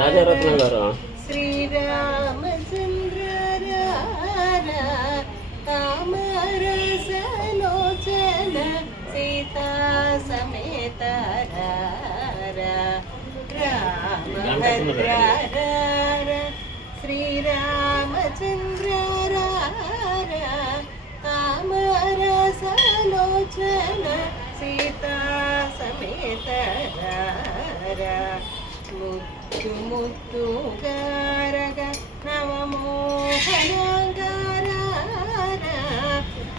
రాజారత్నం గారు శ్రీరామచంద్ర కామరసలోచన సీతా సమేత రామభద్ర శ్రీరామచంద్ర కామరసలోచన సీతా సమేత ముత్తు ముత్తు గారగ నవమోహనగార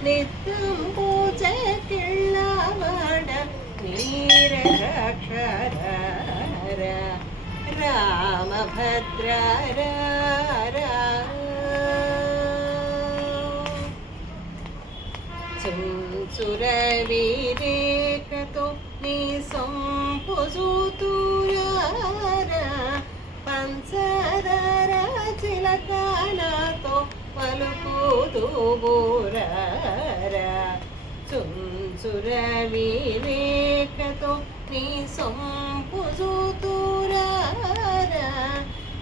నిత్యం పూజ కిళ్ళవాడ నీరక్షర రామభద్ర సురవీరేకతో నీ సంపుజూతురార పంచదార చిలకాలతో పలుకుతూ బోరార సురవీరేకతో నీ సంపుజూతురార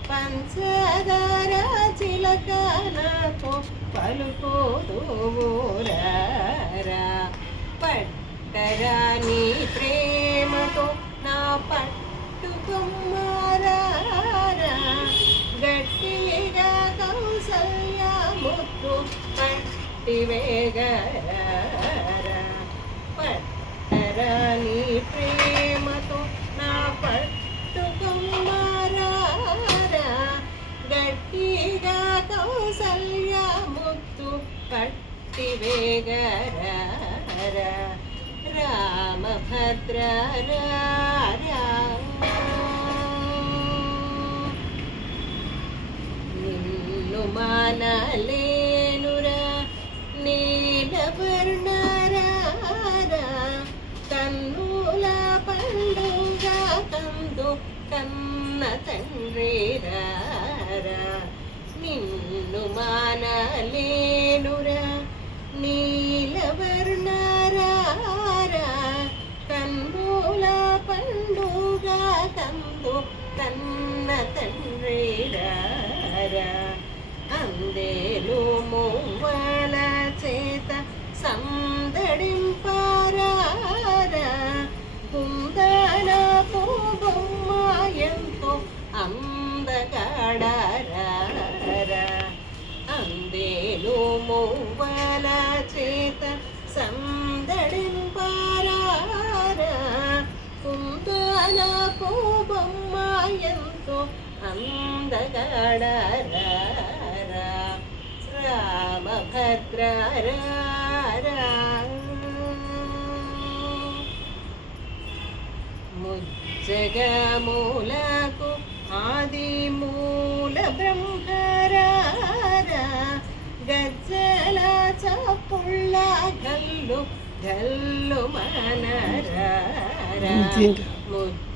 పంచదార చిలకాలతో పలుకుతూ బోరార పట్టరాని ప్రేమతో నా పట్టుకుమ్మారా గట్టిగా కౌసల్య ముత్తు పట్టివేగరా పట్టరాని ప్రేమతో నా పట్టుకుమ్మారా గట్టిగా కౌసల్య ముత్తు పట్టివేగరా రామభద్ర నిన్ను మానలేనురా నీలవర్ణరా కన్నుల పండుగ కందు కన్న తండ్రిరా నిన్ను మానలేనురా నీలవర్ణరా కన్నుల పండుగ కందు కన్న తండ్రిరా అందేలు మువ్వల చేత సందడింపారా కుందన బొమ్మ ఎంతో అందగాడారా అందేలు మువ్వల చేత సందడింపారా కుందన బొమ్మ ఎంతో అందగాడారా రామభద్ర ముజ్జగమూలకు ఆది మూల బ్రహ్మరా గజ్జల చప్పుళ్ళ గల్లు గల్లు మనరా ముజ్జగమూలకు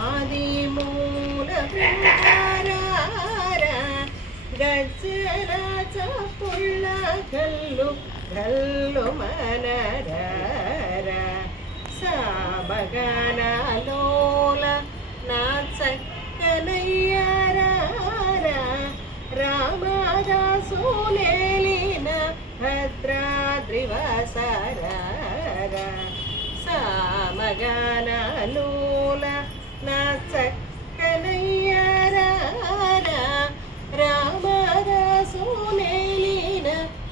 ఆది మూల బ్రహ్మరా గజ్జల చప్పుళ్ళ గల్లు గల్లు మనరా సాబగానాలోల నా చక్కనయ్యారా రామదాసులేలిన భద్రాద్రివాసారా సామగానాలోల నా చక్కనయ్యారా రామదాసులేలిన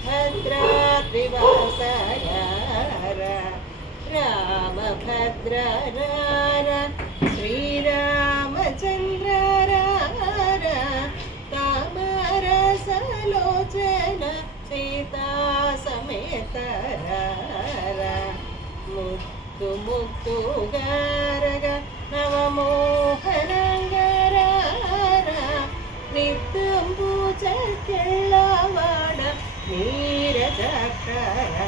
భద్రాద్రివాసారా రామభద్ర శ్రీరామచంద్ర కామరసలోచన సీతా సమేత ముత్తు ముత్తు గారగ నవమోహనంగర నిత్యం పూజ కెళ్ళవాడ నీరజక్షర